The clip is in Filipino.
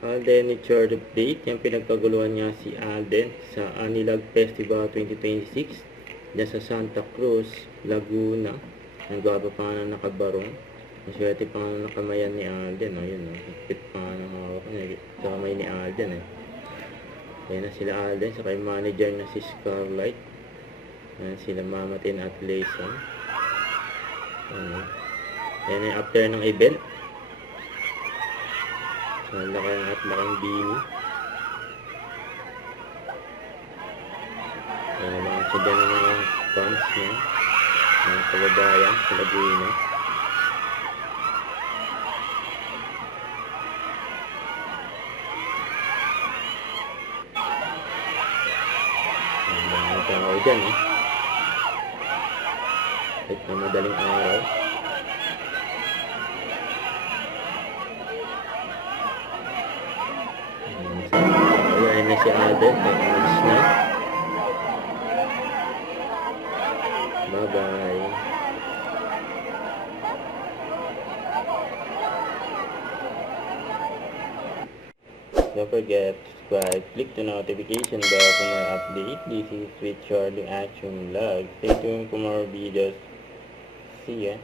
Alden ni Chord update. Yung pinagkaguluhan niya si Alden sa Anilag Festival 2026 dyan sa Santa Cruz, Laguna. Nagwaba pa nga na nakabarong. Maswerte pa nga nakamayan ni Alden. O, yun, higpit pa nga ng hawak niya sa kamay ni Alden. Ayan na sila Alden sa kay manager na si Scarlett. Ayan sila Mamatin at Layson. Ayan yung after ng event. So, laking at laking bini. Ayan mga sadya ng mga fans niya. Mga kababayan sa Laguna. Ayan mga tao dyan kahit na madaling araw. Ayan na si Alden. Ayan na. Bye-bye. Don't forget to subscribe, click the notification bell for more update. This is with Charlie Action Vlog. Stay tuned for more videos. See ya.